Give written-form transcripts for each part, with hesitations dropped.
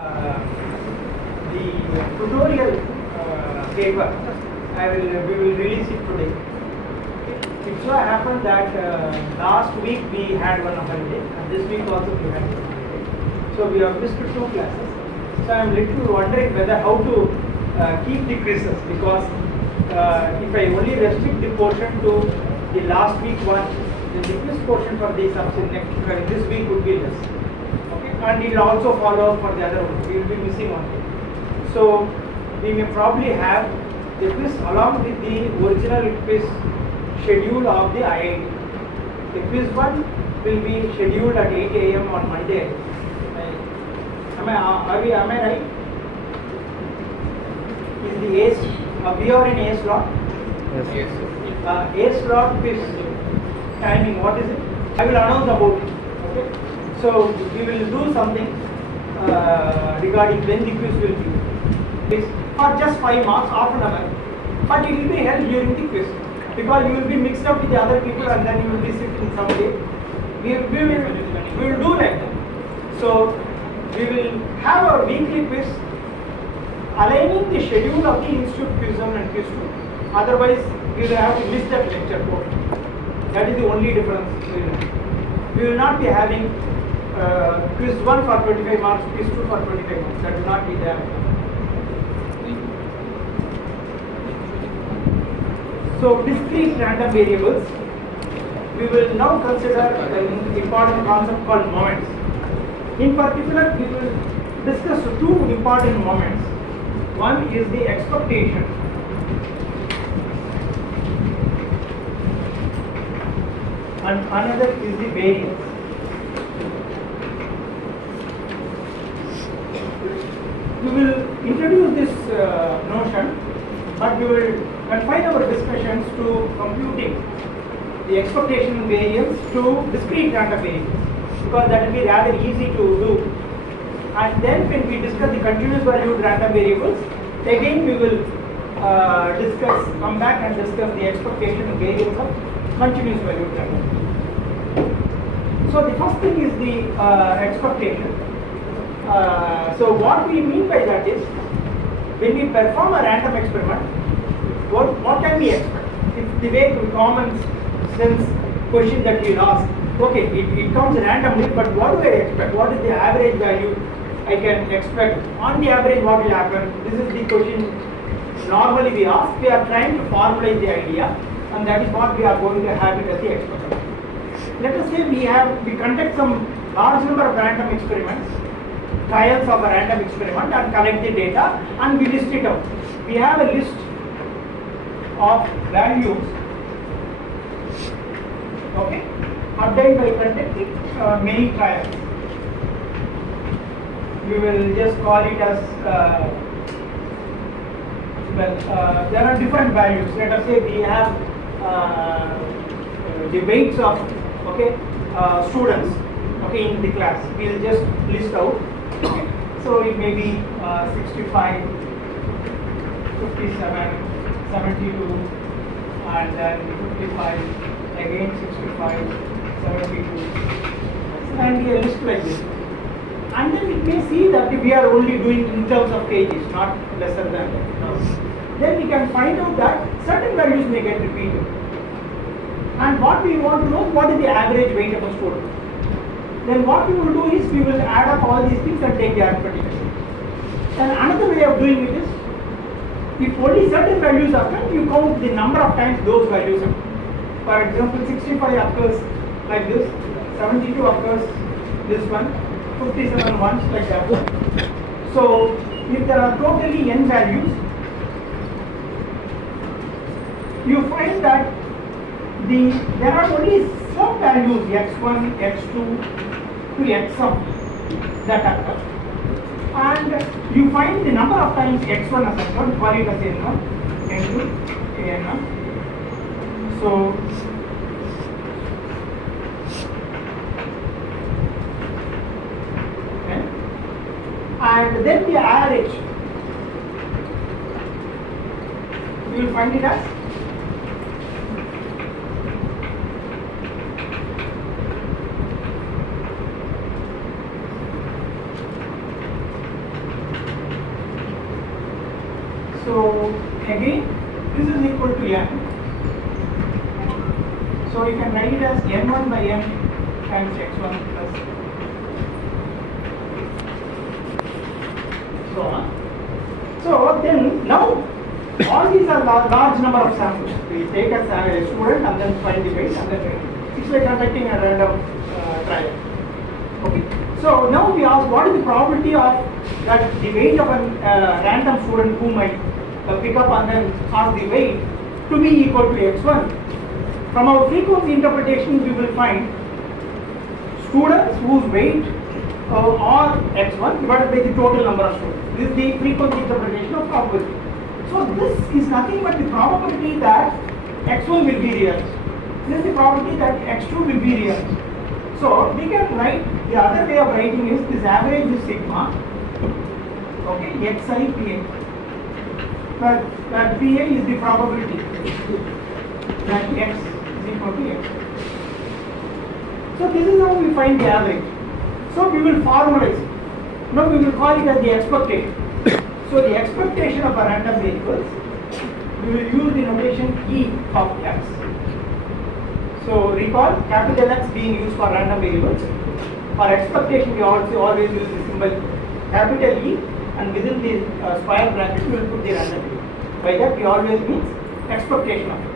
The tutorial paper, we will release it today. It so happened that last week we had one holiday, and this week also we had one holiday. So we have missed 2 classes. So I am little wondering whether how to keep the quizzes, because if I only restrict the portion to the last week one, then the quiz portion for the subsequent this week would be less. Okay, and it will also follow for the other one. We will be missing one day. So we may probably have the quiz along with the original quiz schedule of the IIT. The quiz one will be scheduled at 8 AM on Monday. Am I right? Is the A, we are in A slot? Yes. A slot quiz timing, what is it? I will announce about it. Okay? So we will do something regarding when the quiz will be. It's for just 5 marks, half an hour. But it will be held during the quiz, because you will be mixed up with the other people and then you will be sitting some day. We will do like that. So we will have our weekly quiz aligning the schedule of the Institute Quiz 1 and Quiz 2. Otherwise, we will have to miss that lecture code. That is the only difference. We will not be having quiz 1 for 25 marks, quiz 2 for 25 marks. That will not be there. So discrete random variables, we will now consider an important concept called moments. In particular, we will discuss 2 important moments. One is the expectation, and another is the variance. We will introduce this notion, but we will confine our discussions to computing the expectation and variance to discrete random variables, because that will be rather easy to do. And then when we discuss the continuous valued random variables, again we will come back and discuss the expectation and variance of continuous valued random. So the first thing is the expectation. So what we mean by that is, when we perform a random experiment, what can we expect? It's the way to common sense question that we ask. Okay, it comes randomly, but what do I expect? What is the average value I can expect? On the average, what will happen? This is the question normally we ask. We are trying to formalize the idea, and that is what we are going to have it as the experiment. Let us say we conduct some large number of random experiments, trials of a random experiment, and collect the data, and we list it out. We have a list of values, okay, obtained by conducting many trials. We will just call it as there are different values. Let us say we have the weights of students in the class. We will just list out. Okay. So it may be 65, 57, 72, and then 55, again 65, 72, and we list like this. And then we may see that we are only doing in terms of pages, not lesser than that. Then we can find out that certain values may get repeated. And what we want to know is what is the average weight of a student. Then what we will do is we will add up all these things and take the arithmetic. And another way of doing it is, if only certain values occur, you count the number of times those values occur. For example, 65 occurs like this, 72 occurs this one, 57 once like that. So if there are totally n values, you find that there are only some values x1, x2 to xm that occur. And you find the number of times x1 has occurred, call it as n1, n2, an. So and then the average, you will find it as So again, this is equal to n. So you can write it as n1 by n times x1 plus so on. So then now all these are large number of samples. We take a student and then find the weight and then weight. It's like conducting a random trial. Okay. So now we ask what is the probability of that the weight of a random student who might pick up and then ask the weight to be equal to x1. From our frequency interpretation, we will find students whose weight are x1 divided by the total number of students. This is the frequency interpretation of probability. So this is nothing but the probability that x1 will be realized. This is the probability that x2 will be realized. So we can write, the other way of writing is this average is sigma, okay, xi pa. Where pa is the probability that x is equal to x. So this is how we find the average. So we will formalize it. Now we will call it as the expectation. So the expectation of a random variables, we will use the notation E of x. So recall capital X being used for random variables. For expectation we also always use the symbol capital E, and within the square bracket we will put the random variable. By that we always means expectation of x.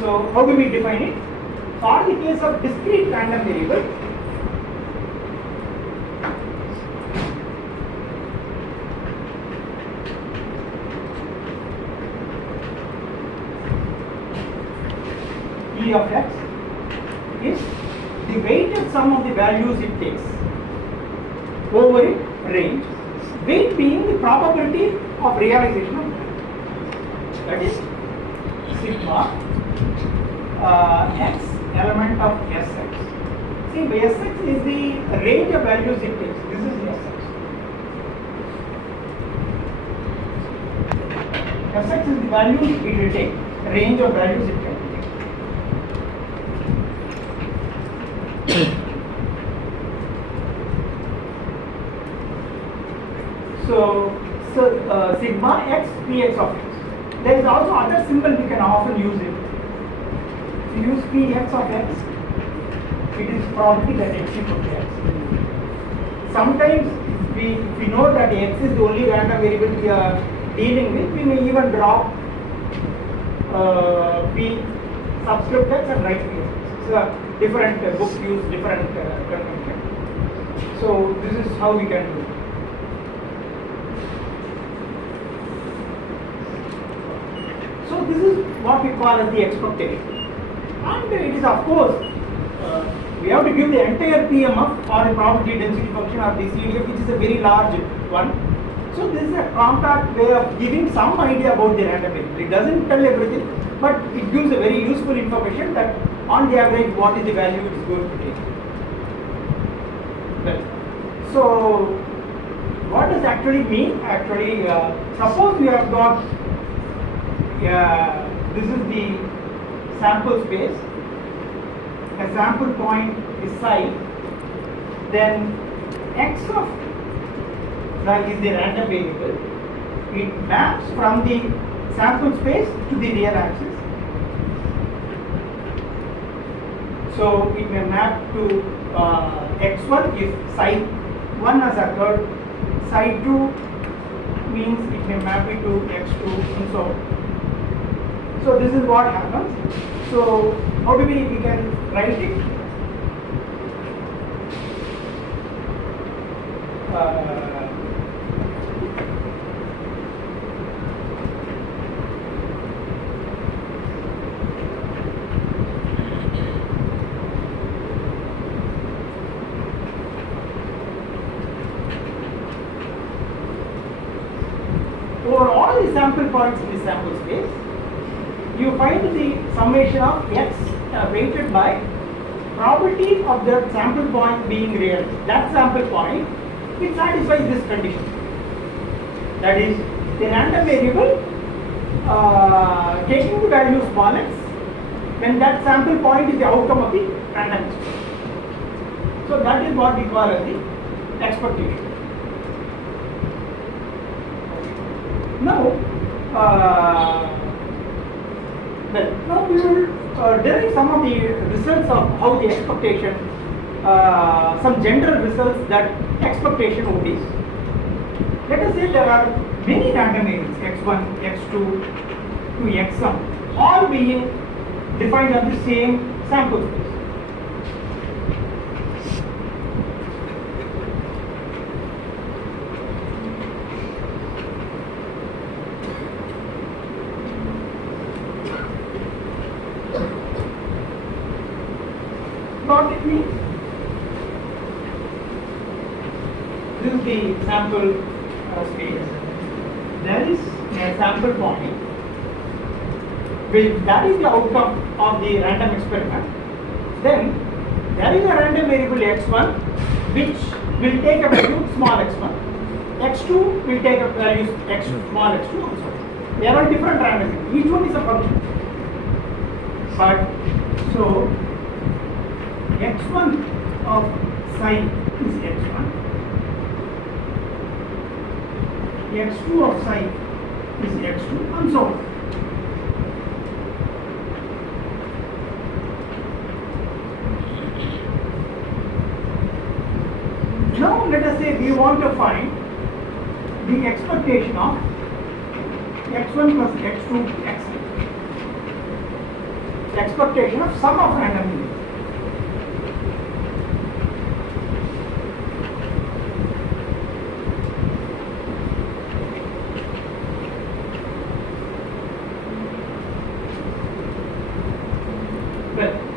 So how do we define it? For the case of discrete random variable, E of x is the weighted sum of the values it takes over a range, weight being the probability of realization of that. That is sigma x element of Sx. See, Sx is the range of values it takes. This is Sx. Sx is the value it will take, range of values it can take. So sigma x px of x. There is also other symbol we can often use it. We use px of x. It is probably that x equal to x. Sometimes we know that x is the only random variable we are dealing with. We may even drop p subscript x and write p. So different books use different convention. So this is how we can do it. So this is what we call as the expectation, and it is of course we have to give the entire PMF or a probability density function or the CDF, which is a very large one. So this is a compact way of giving some idea about the random variable. It doesn't tell everything, but it gives a very useful information that on the average what is the value it is going to take. Well, so what does actually mean? Actually, suppose we have got this is the sample space, a sample point is psi, then x of psi is the random variable. It maps from the sample space to the real axis. So it may map to x1 if psi 1 has occurred, psi 2 means it may map it to x2 and so on. So this is what happens. So how do we can write it? Over all the sample points in the sample space, you find the summation of x weighted by probability of the sample point being realized. That sample point which satisfies this condition. That is, the random variable taking the value small x when that sample point is the outcome of the random experiment. So that is what we call as the expectation. Now, well, now we will derive some of the results of how the expectation, some general results that expectation would is. Let us say there are many random variables x1, x2 to xm, all being defined on the same sample space. What it means? This is the sample space. There is a sample point. That is the outcome of the random experiment. Then there is a random variable x1 which will take a value small x1. x2 will take a value small x2 also. They are all different random variables. Each one is a function. But so x1 of psi is x1, x2 of psi is x2, and so on. Now let us say we want to find the expectation of x1 plus x2 xn, the expectation of sum of random variables.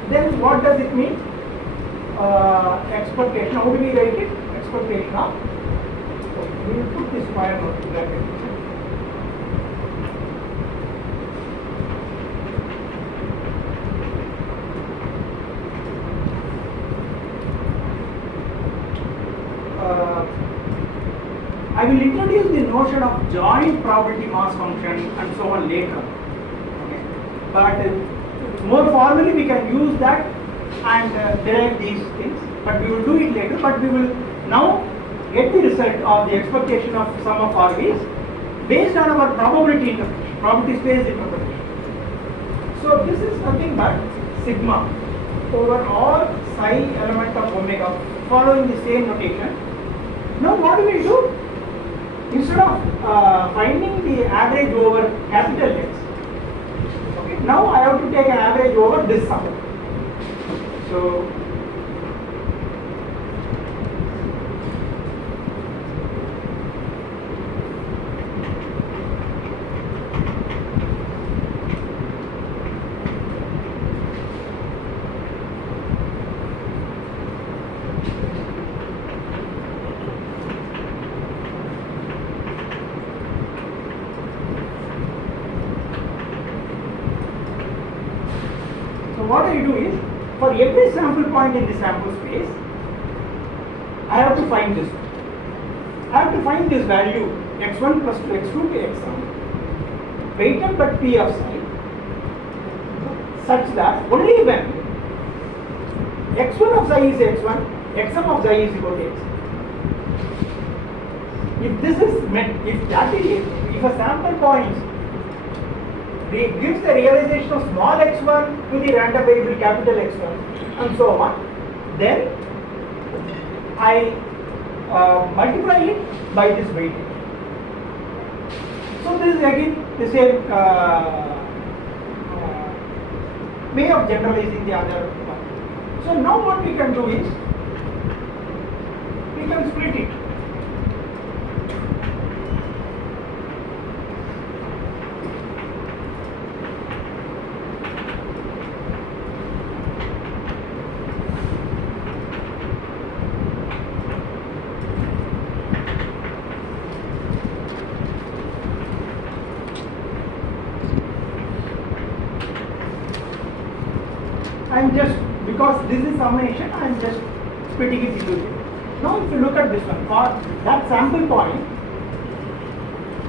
Then what does it mean? Expectation, how do we write it? Expectation of, we will put this square note in bracket. I will introduce the notion of joint probability mass function and so on later. Okay. But more formally we can use that and derive these things, but we will do it later. But we will now get the result of the expectation of sum of RVs based on our probability interpretation, probability space interpretation. So this is nothing but sigma over all psi element of omega following the same notation. Now what do we do? Instead of finding the average over capital X, now I have to take an average over this sum. So what I do is, for every sample point in the sample space, I have to find this. I have to find this value x1 plus 2x2 to xm weighted by p of psi such that only when x1 of psi is x1, xm of psi is equal to x. If this is met, if that is it, if a sample point gives the realization of small x1 to the random variable capital X1 and so on, then I multiply it by this weighting. So this is again the same way of generalizing the other one. So now what we can do is, we can split it. I am just, because this is summation, I am just splitting it into two. Now if you look at this one, for that sample point,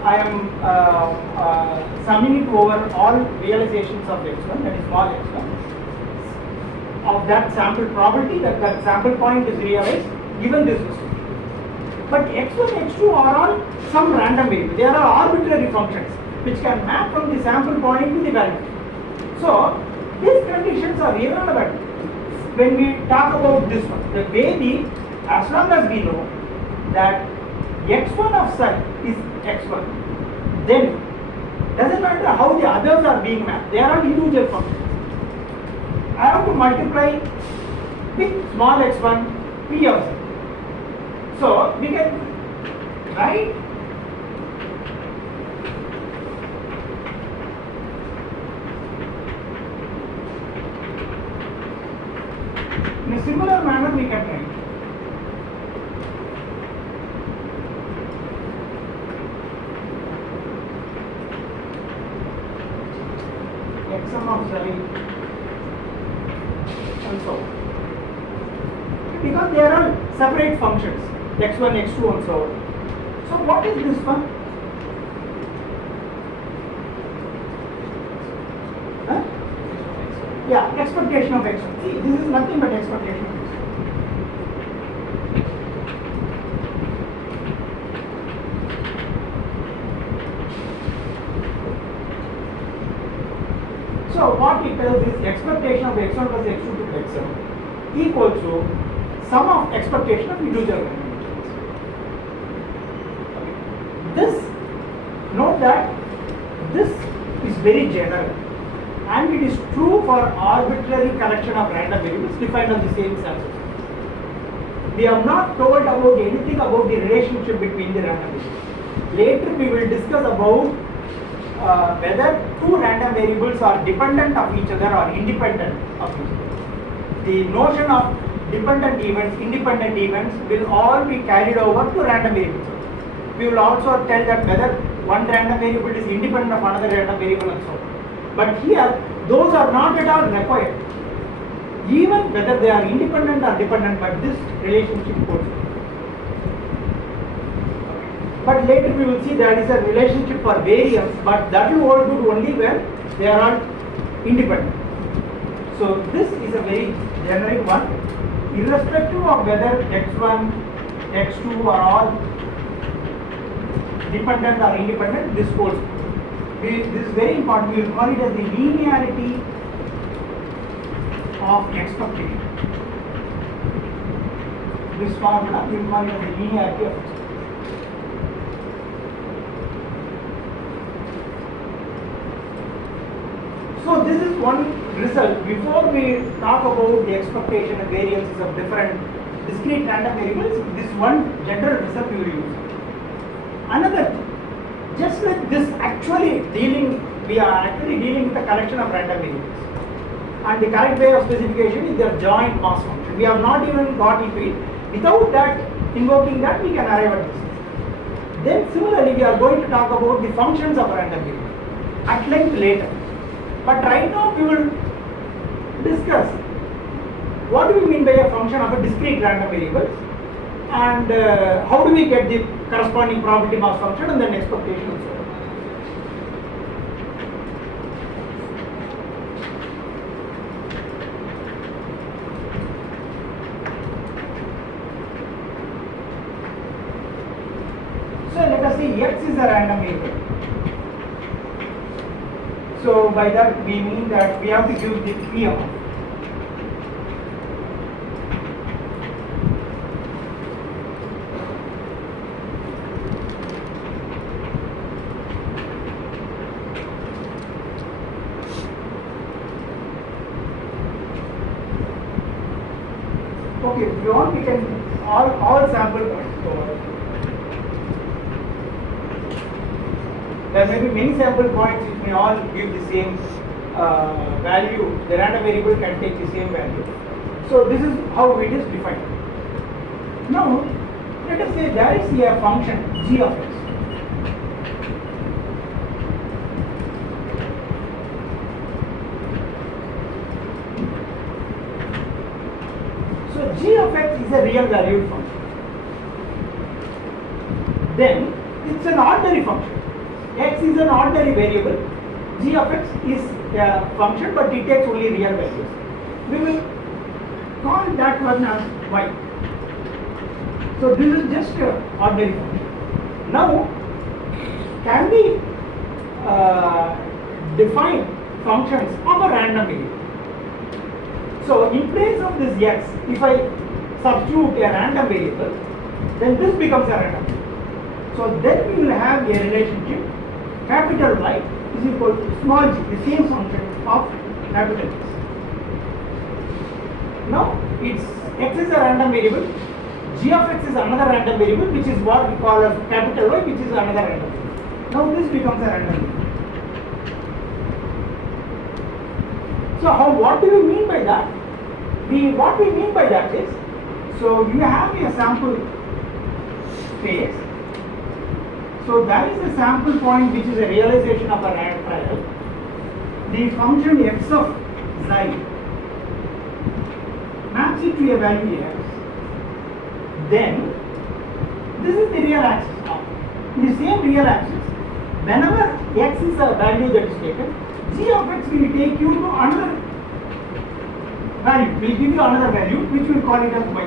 I am summing it over all realizations of x1, that is small x1, of that sample probability that that sample point is realized given this system. But x1, x2 are all some random variable. They are arbitrary functions. which can map from the sample point to the value. So these conditions are irrelevant when we talk about this one. The way we, as long as we know that x1 of psi is x1, then doesn't matter how the others are being mapped, they are all individual functions. I have to multiply with small x1 p of psi. So we can write in a similar manner we can write x sum of psi and so on. Because they are all separate functions, x1, x2 and so on. So what is this one? Huh? Yeah, expectation of x1. See, this is nothing but expectation of x1. So what it tells is expectation of x1 plus x2 to xm equals to sum of expectation of individual variables. This, note that this is very general and it is true for arbitrary collection of random variables defined on the same sample. We have not told about anything about the relationship between the random variables. Later we will discuss about whether two random variables are dependent of each other or independent of each other. The notion of dependent events, independent events will all be carried over to random variables. We will also tell that whether one random variable is independent of another random variable and so on. But here, those are not at all required. Even whether they are independent or dependent, but this relationship holds. But later we will see there is a relationship for variance, but that will hold good only when they are all independent. So this is a very generic one. Irrespective of whether x1, x2 are all dependent or independent, this holds. This is very important. We will call it as the linearity of expectation. This formula we will call it as the linearity of expectation. So this is one result. Before we talk about the expectation and variances of different discrete random variables, this one general result we will use. Another thing, just like this, we are actually dealing with a collection of random variables. And the correct way of specification is their joint mass function. We have not even got into it. Without that, invoking that, we can arrive at this. Then similarly, we are going to talk about the functions of random variables at length later. But right now we will discuss what do we mean by a function of a discrete random variable and how do we get the corresponding probability mass function and then expectation and so on. So let us say x is a random variable. So by that we mean that we have to give the P of. Okay, if you want we can all sample points. So there may be many sample points which may all give the same value. The random variable can take the same value. So this is how it is defined. Now let us say there is a function g of x. So g of x is a real valued function. Then it's an ordinary function. X is an ordinary variable. G of x is a function, but it takes only real values. We will call that one as y. So this is just an ordinary function. Now, can we define functions of a random variable. So in place of this x, if I substitute a random variable, then this becomes a random variable. So then we will have a relationship capital Y is equal to small g, the same function of capital X. Now it's x is a random variable, g of x is another random variable, which is what we call as capital Y, which is another random variable. Now this becomes a random variable. So what do we mean by that? What we mean by that is, so you have a sample space. So that is the sample point which is a realization of a random trial. The function x of xi maps it to a value x. Then this is the real axis now. In the same real axis, whenever x is a value that is taken, g of x will take you to another value, will give you another value which we will call it as y.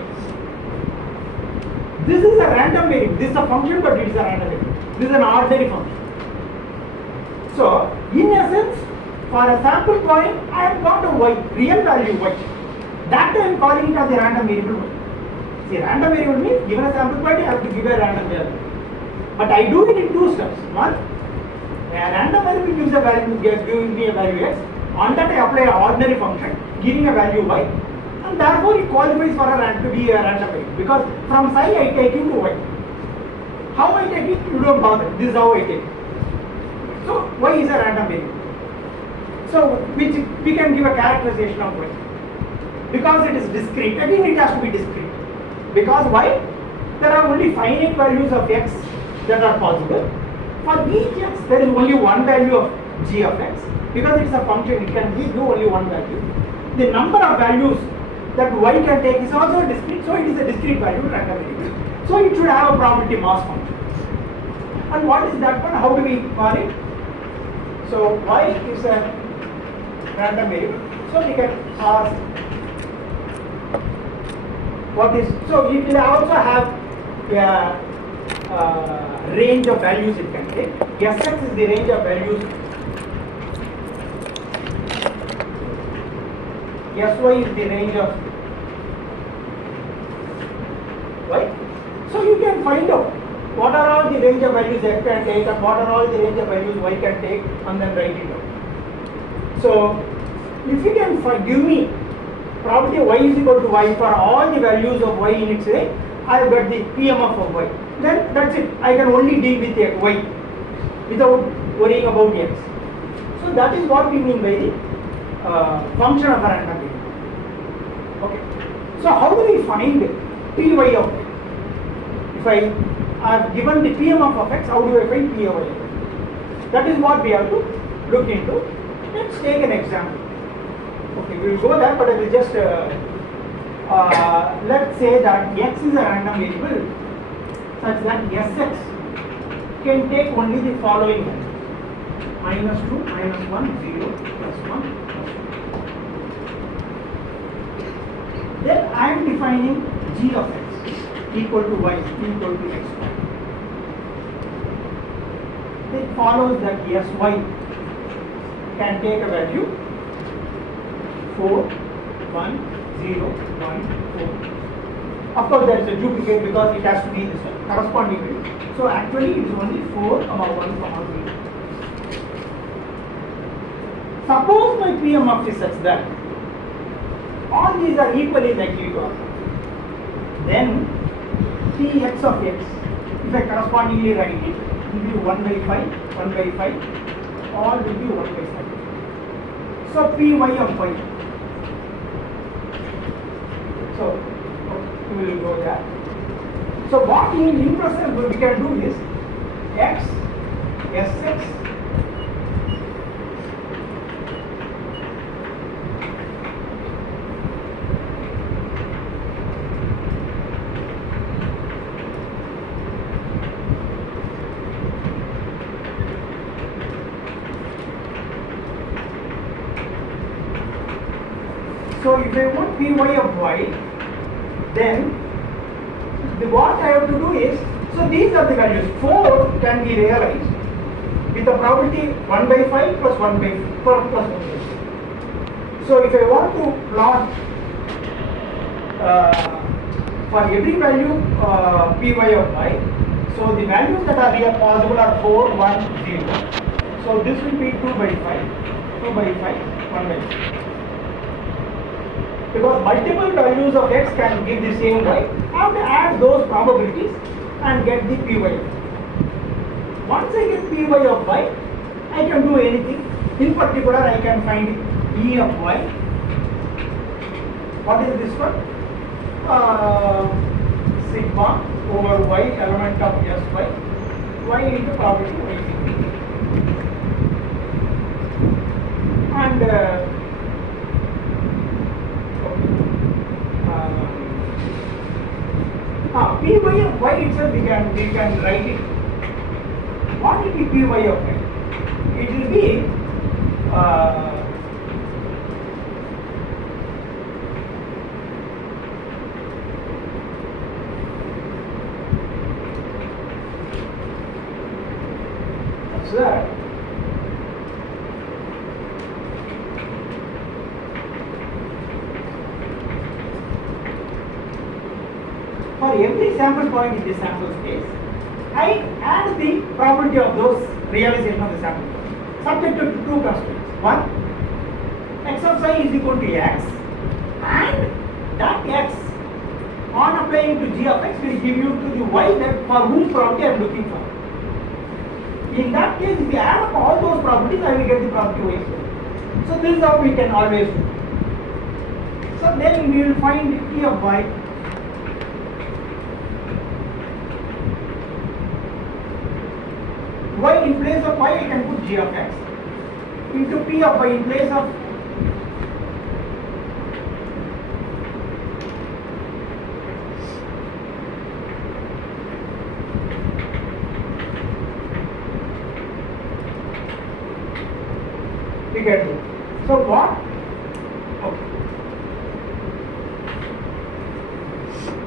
This is a random variable, this is a function but it is a random variable. This is an arbitrary function. So, in essence, for a sample point, I have got a y, real value y. That I am calling it as a random variable y. See, random variable means given a sample point, I have to give a random value. But I do it in two steps. One, a random variable gives a value, giving me a value x. On that I apply an ordinary function, giving a value y. And therefore it qualifies for to be a random variable. Because from psi I take it to y. How I take it, you don't bother. This is how I take it. So y is a random variable. So which we can give a characterization of y. Because it is discrete, again it has to be discrete. Because why? There are only finite values of x that are possible. For each x there is only one value of g of x. Because it is a function, it can give you only one value. The number of values that y can take is also discrete, so it is a discrete value random variable. So it should have a probability mass function. And what is that one? How do we call it? So y is a random variable. So we can ask what is, so it will also have a range of values it can take. Sx is the range of values, Sy is the range of y. So you can find out what are all the range of values x can take and what are all the range of values y can take and then write it down. So if you can give me probability y is equal to y for all the values of y in its range, I have got the PMF of y. Then that's it. I can only deal with y without worrying about x. So that is what we mean by the function of a random variable. Okay. So how do we find Py of x? If I have given the PMF of x, how do I find Py of x? That is what we have to look into. Let's take an example. Okay, we will go there, but I will just let's say that x is a random variable such that Sx can take only the following values: -2, -1, 0, +1, +2. Then I am defining g of x equal to y equal to x. It follows that Sy can take a value 4, 1, 0, 1, 4. Of course, there is a duplicate because it has to be this corresponding value. So actually, it is only 4, 1, 0. Suppose my PMF is such that all these are equally likely to occur. Then Px of x, if I correspondingly write it, will be 1 by 5, 1 by 5, all will be 1 by 5. So Py of y. So we will go there. So what in process we can do is x, Sx, so if I want Py of y, then what I have to do is, so these are the values. 4 can be realized with a probability 1 by 5 plus 1 by 4 plus 1 by 5. So if I want to plot for every value py of y, so the values that are here possible are 4, 1, 0. So this will be 2 by 5, 2 by 5, 1 by 5. Because multiple values of x can give the same y, I have to add those probabilities and get the py of y. Once I get py of y, I can do anything. In particular, I can find e of y. What is this one? Sigma over y element of sy, y into probability y. And py of y itself we can write it. What will be py of y? It will be so that for every sample point in the sample space, I add the probability of those realization of the sample point, subject to two constraints. One, x of psi is equal to x, and that x on applying to g of x will give you to the y that for whose probability I am looking for. In that case, if we add up all those properties, I will get the probability y. So this is how we can always do. So then we will find p of y. Y in place of y, I can put g of x into p of y in place of we get it. So what? Okay.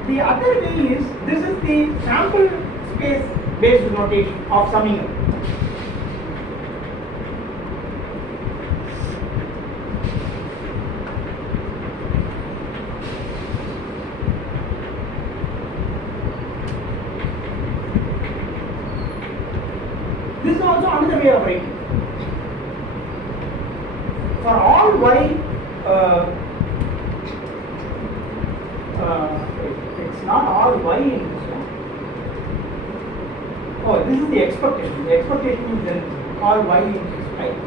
The other way is, this is the sample space based notation of summing up. This is also another way of writing. For all y, it's not all y in this one. Oh, this is the expectation. The expectation is then all y in this, right?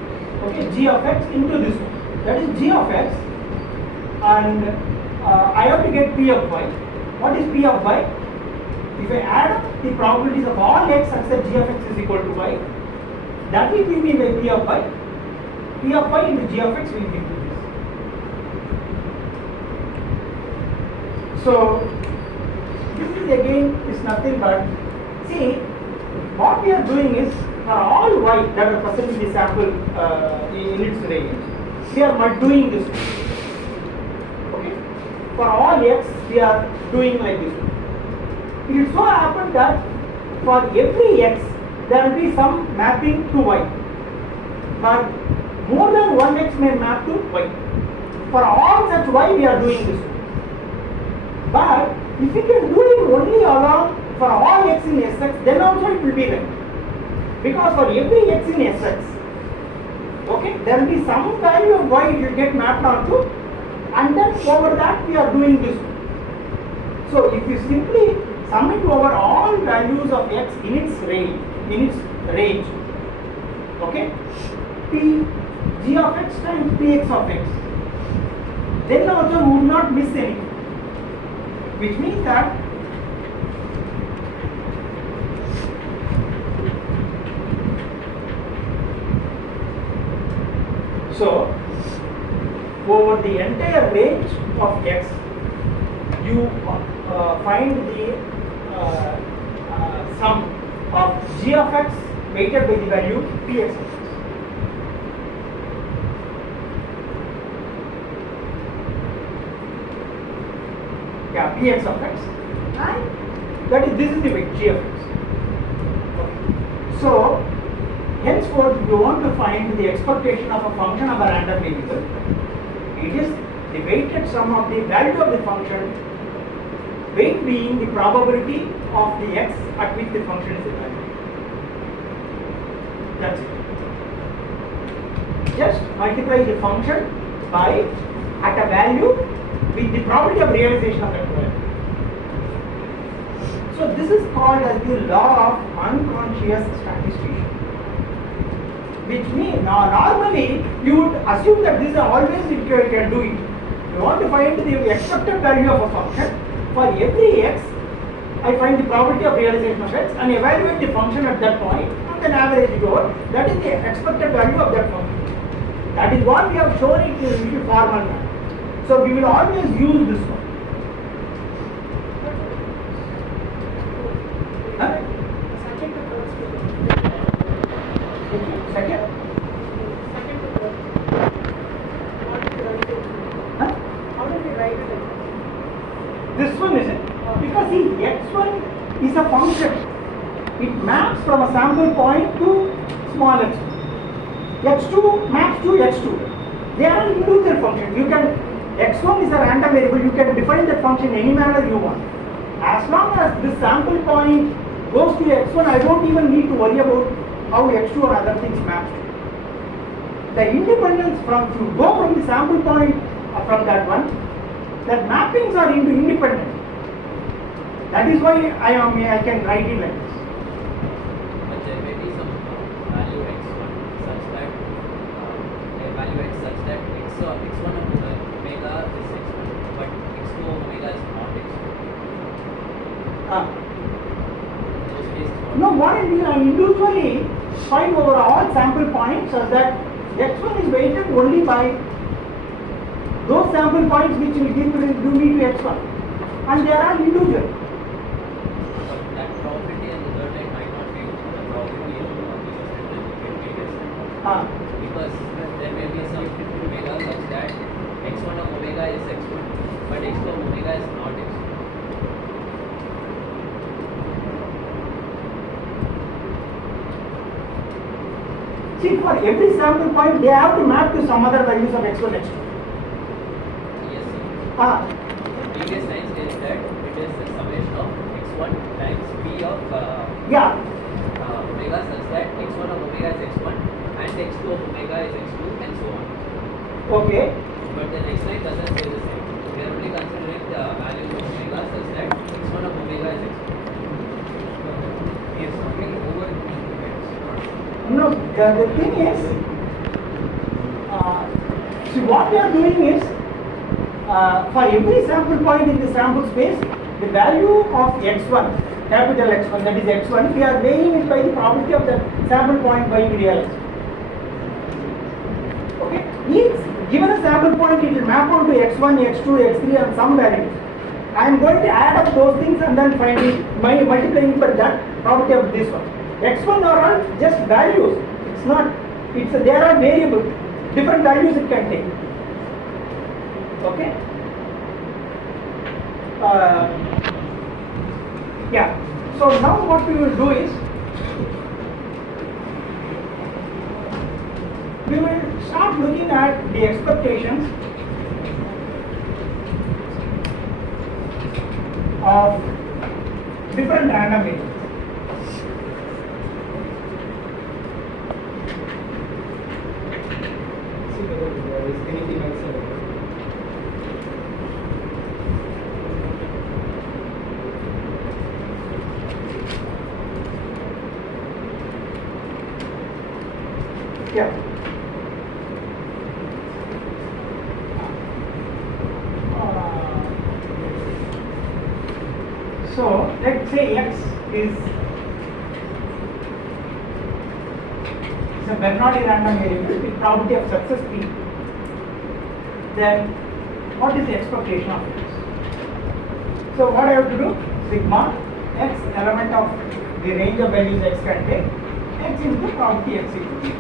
Okay, g of x into this one. That is g of x, and I have to get p of y. What is p of y? If I add up the probabilities of all x such that g of x is equal to y, that will give me my p of y. P of y into g of x will give me this. So this is again is nothing but, see, what we are doing is for all y that are present in the sample in its range, we are doing this. Okay. For all x, we are doing like this. It so happens that for every x, there will be some mapping to y, but more than one x may map to y. For all such y, we are doing this. But if we can do it only along for all x in Sx, then also it will be right. Because for every x in Sx, okay, there will be some value of y it will get mapped onto, and then over that we are doing this. So if you simply sum it over all values of x in its range, okay, p g of x times px of x, then also we would not miss anything, which means that so over the entire range of x, you find the sum of g of x weighted by the value px of x. Yeah, px of x, and that is, this is the weight g of x. Okay. So henceforth, if you want to find the expectation of a function of a random variable, it is the weighted sum of the value of the function, weight being the probability of the x at which the function is evaluated. That's it. Just multiply the function by at a value with the probability of realization of that value. So this is called as the law of unconscious statistician, which means normally you would assume that this is always you can do it. You want to find the expected value of a function. For every x, I find the probability of realization of x and evaluate the function at that point and then average it over. That is the expected value of that function. That is what we have shown it in the formal manner. So we will always use this one. Huh? Second? Huh? How do we write it? This one is it. Because see, x1 is a function. It maps from a sample point to small x2. x2 maps to x2. They are individual function. You can, x1 is a random variable. You can define that function any manner you want. As long as this sample point goes to x1, I don't even need to worry about how x2 or other things map to. The independence from, if you go from the sample point from that one, that mappings are independent. That is why I can write it like this. But there may be some value x1 such that a value x such that x1 of omega is x1, but x2 of omega is not x2. In those cases, No, what I do, I individually find over all sample points such that x1 is weighted only by those sample points which will give me to x1, and they are individual. but that probability and the third line might not be the probability of because there may be some omega such that x1 of omega is x1, but x2 of omega is not x2. See, for every sample point, they have to map to some other values of x1, x2. Yes, sir. Previous line says that it is the summation of x1 times p of Yeah. omega such that x1 of omega is x1 and x2 of omega is x2 and so on. Okay. But the next line doesn't say the same. We are only considering the value of omega such that x1 of omega is x2. He is talking over increments. No, the thing is, see what we are doing is, for every sample point in the sample space, the value of x1, capital X1, that is x1, we are weighing it by the probability of the sample point being realized. Okay? Each given a sample point, it will map onto x1, x2, x3 and some values. I am going to add up those things and then multiplying by that probability of this one. x1 are all just values. It's not, there are variables, different values it can take. Okay? Yeah. So now what we will do is, we will start looking at the expectations of different random variables. See whether there is anything else available. Yeah. So let's say x is a Bernoulli random variable with probability of success p. Then what is the expectation of x? So what I have to do? Sigma x element of the range of values x can take x into probability x equal to x.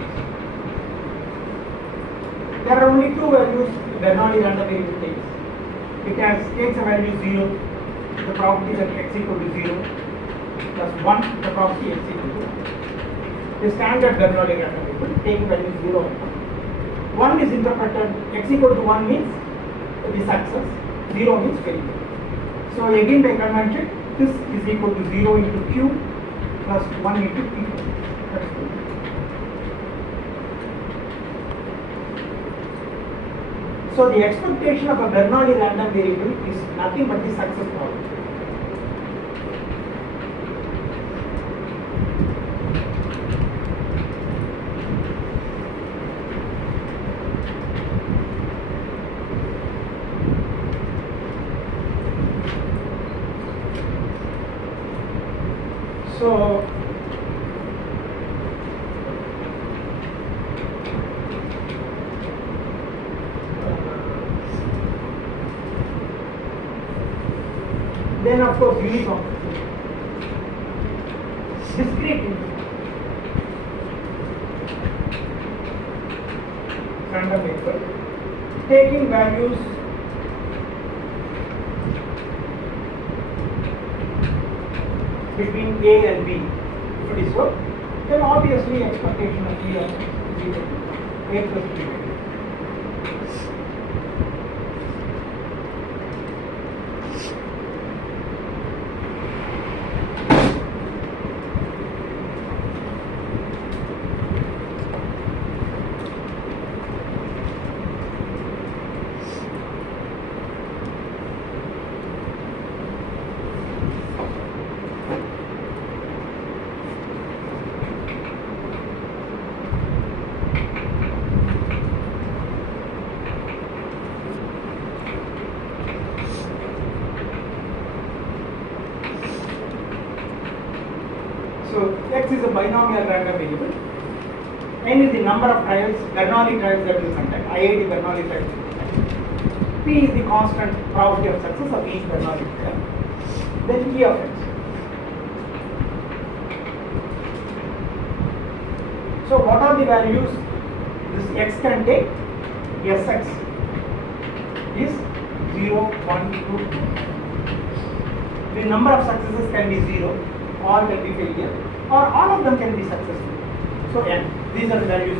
There are only two values Bernoulli random variable takes. It takes a value 0, the probability that x equal to 0, plus 1, the probability x equal to 1. the standard Bernoulli random variable taking value 0 and 1. 1 is interpreted, x equal to 1 means the success, 0 means failure. So again by convention, this is equal to 0 into q plus 1 into p. That's good. So the expectation of a Bernoulli random variable is nothing but the success probability. So then of course uniform, discrete random variable taking values between a and b. If it is so, then obviously expectation of b is equal to a plus b. So x is a binomial random variable. N is the number of trials, Bernoulli trials that will conduct, IIT Bernoulli trials. P is the constant probability of success of each Bernoulli trial. Then E of x. So what are the values this x can take? Sx is 0, 1, 2. The number of successes can be 0. All can be failure, or all of them can be successful. So n, these are the values.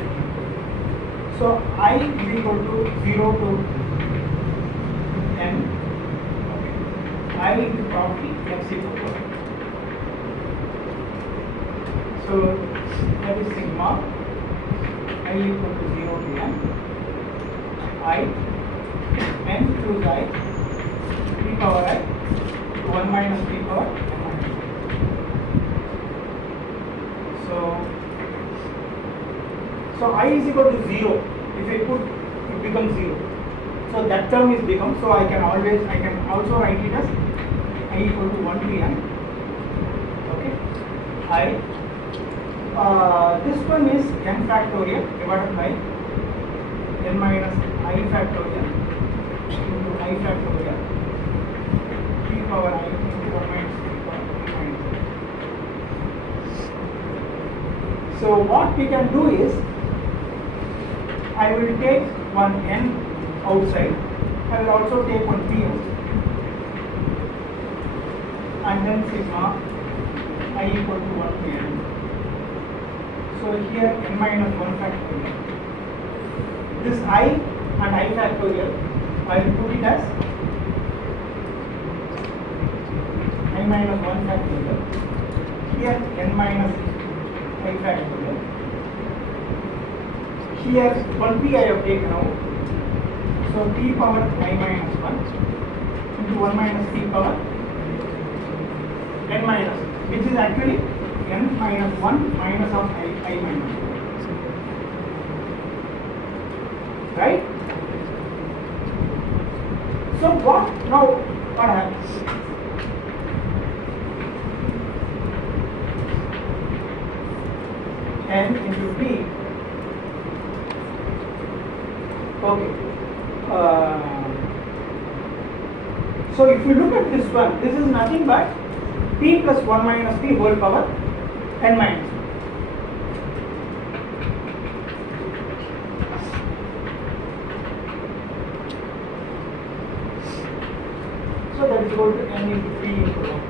So I is equal to 0 to n. Okay. I is the probability x equal to n. So that is sigma I equal to 0 to n. I n choose I p power I to 1 minus p power n minus I. So I is equal to 0. If I put, it becomes 0. So that term is become. So I can also write it as I equal to 1 to n. Okay. I. This one is n factorial divided by n minus I factorial into I factorial p power I into 1 minus p power n minus I. So what we can do is, I will take one n outside, I will also take one p outside, and then sigma I equal to 1 to n. So here n minus 1 factorial. This I and I factorial, I will put it as I minus 1 factorial. Here n minus I factorial. Here 1p I have taken out. So p power I minus 1 into 1 minus p power n minus, which is actually n minus 1 minus of I minus 1. Right? So what happens? N into p. Okay. So if you look at this one, this is nothing but p plus 1 minus p whole power n minus 1. So that is equal to n into p into 1.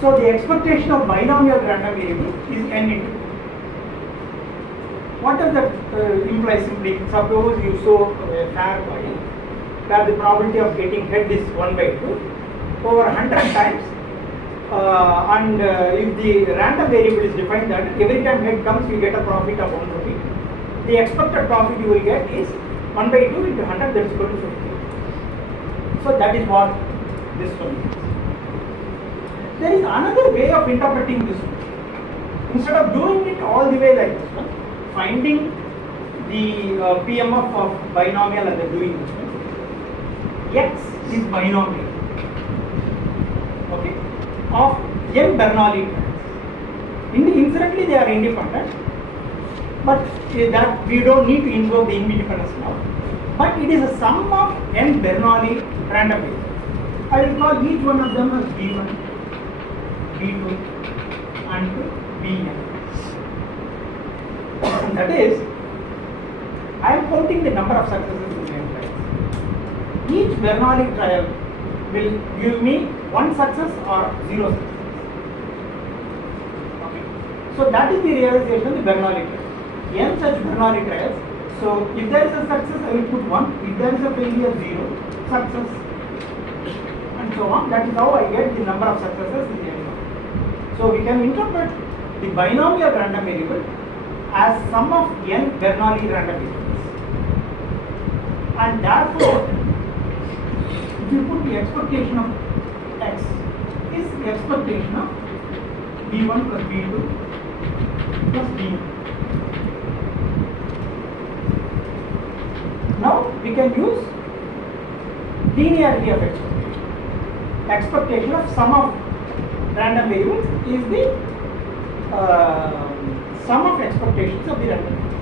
So the expectation of binomial random variable is n into 2. What does that imply simply? Suppose you show a fair coin where the probability of getting head is 1 by 2 over 100 times, and if the random variable is defined that every time head comes you get a profit of 1 rupee, the expected profit you will get is 1 by 2 into 100, that is equal to 50. So that is what this one is. There is another way of interpreting this one. Instead of doing it all the way like this one, finding the PMF of binomial and then doing this one, X is binomial, okay, of n Bernoulli trials. Incidentally they are independent, but that we don't need to invoke the independence now. But it is a sum of n Bernoulli random variables. I will call each one of them as B1, B2 and Bn. That is, I am counting the number of successes in n trials. Each Bernoulli trial will give me 1 success or 0 success. Okay. So that is the realization of the Bernoulli trial. N such Bernoulli trials. So if there is a success, I will put 1. If there is a failure, 0 success, and so on. That is how I get the number of successes in the n. So we can interpret the binomial random variable as sum of n Bernoulli random variables, and therefore if you put the expectation of x is the expectation of b1 plus b2 plus b1. Now we can use linearity of expectation. Expectation of sum of random variables is the sum of expectations of the random variables.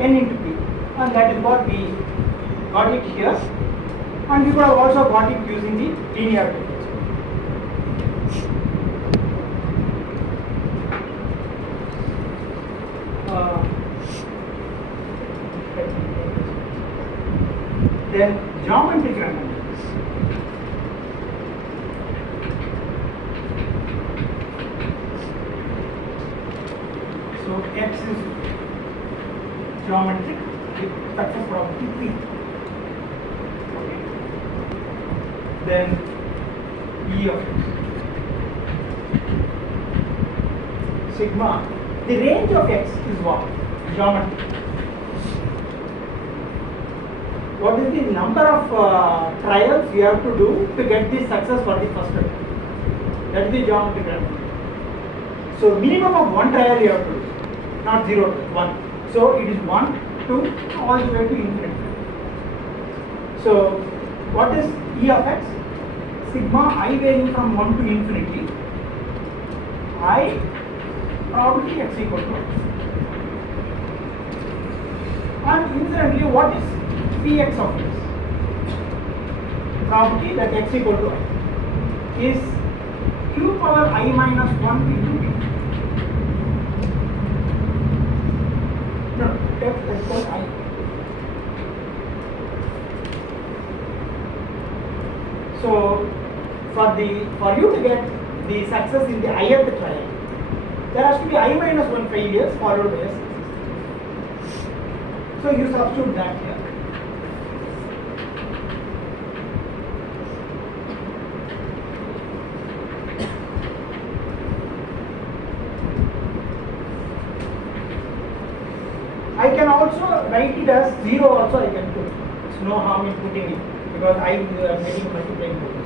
N into P, and that is what we got it here, and we could have also got it using the linearity. Then geometric randomness. So X is geometric with success probability P. Okay. Then E of X. Sigma. The range of X is what? Geometric. What is the number of trials you have to do to get this success for the first attempt? That is the geometric randomness. So minimum of 1 trial you have to do, not 0 to 1. So it is 1, 2, all the way to infinite. So what is E of X? Sigma I varying from 1 to infinity. I probability X equal to. And incidentally, what is Px of X? Probability that X equal to I is q power I minus 1 into B. No, X equal I. So for you to get the success in the ith trial, there has to be I minus 1 failures followed by a success. So you substitute that here. I can also write it as 0 also I can put. It's no harm in putting it because I am getting multiplying by this.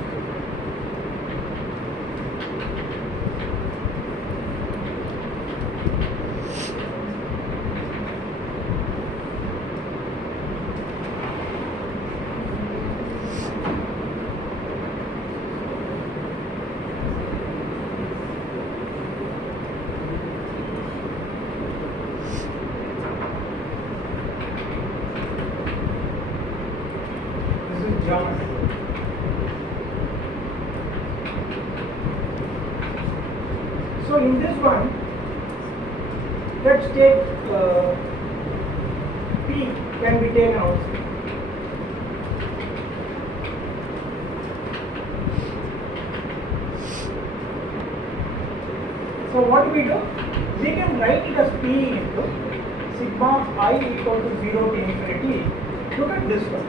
So in this one, let's take P can be taken also. So what do? We can write it as P into sigma I equal to 0 to infinity. Look at this one.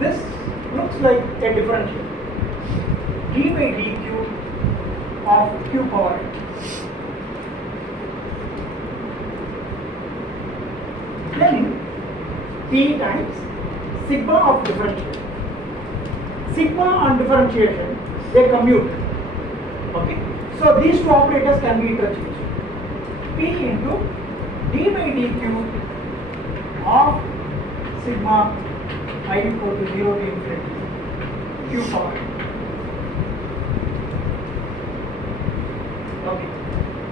This looks like a differential. D by dq of q power n. Then P times sigma of differential. Sigma on differentiation, they commute. Okay. So these two operators can be interchanged. P into d by dq of sigma I equal to 0 to infinity q power n. Okay.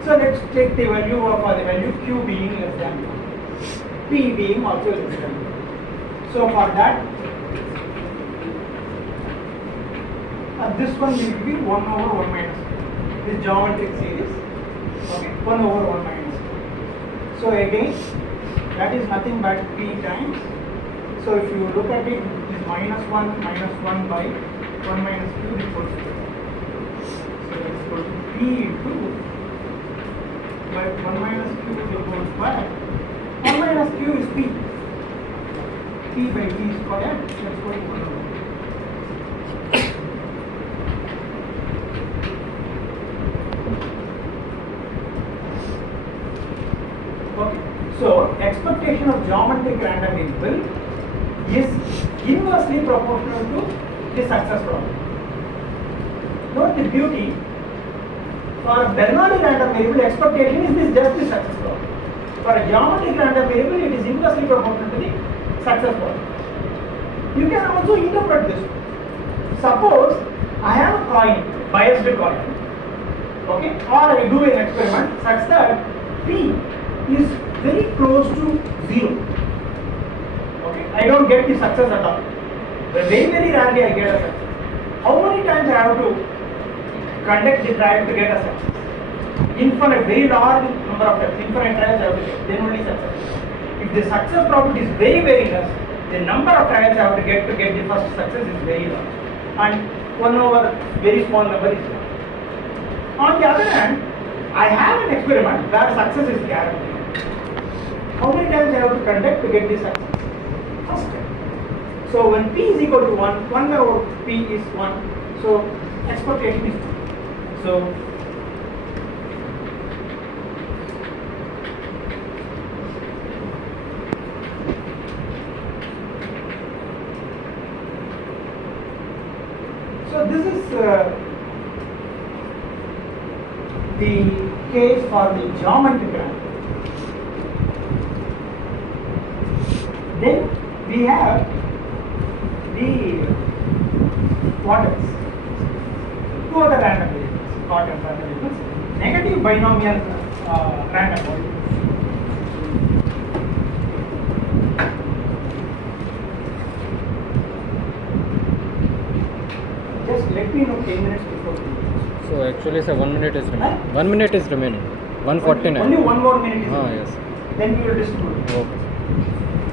So let's take the value of the value q being less than 1, p being also less than 1. So for that, this one will be 1 over 1 minus 2. This geometric series, okay, 1 over 1 minus 2. So again, that is nothing but p times. So if you look at it, it is minus 1 by 1 minus 2 equals to. So it is equal to p into by 1 minus q is the whole square. 1 minus q is p. P by p square. Let's go to 1 over. Okay. So expectation of geometric random variable is inversely proportional to the success problem. Note the beauty. For a Bernoulli random variable, expectation is this just the success problem. For a geometric random variable, it is inversely proportional to the success problem. You can also interpret this. Suppose I have a coin, biased coin, okay, or I do an experiment such that P is very close to 0. Okay, I don't get the success at all. Very rarely I get a success. How many times I have to conduct the trial to get a success? Infinite, very large number of times, infinite trials I have to get, then only success. If the success probability is very less, the number of trials I have to get the first success is very large. And 1 over very small number is 1. On the other hand, I have an experiment where success is guaranteed. How many times I have to conduct to get this success? First time. So when p is equal to 1, 1 over p is 1. So expectation is 1. So this is the case for the geometric random. Then we have the what else? Two other random variables, random variables, negative binomial random variables. Just let me know 10 minutes before. So actually, sir, 1 minute is remaining. 1 minute is remaining. 149. Only 1 more minute is yes. Then we will distribute. Okay.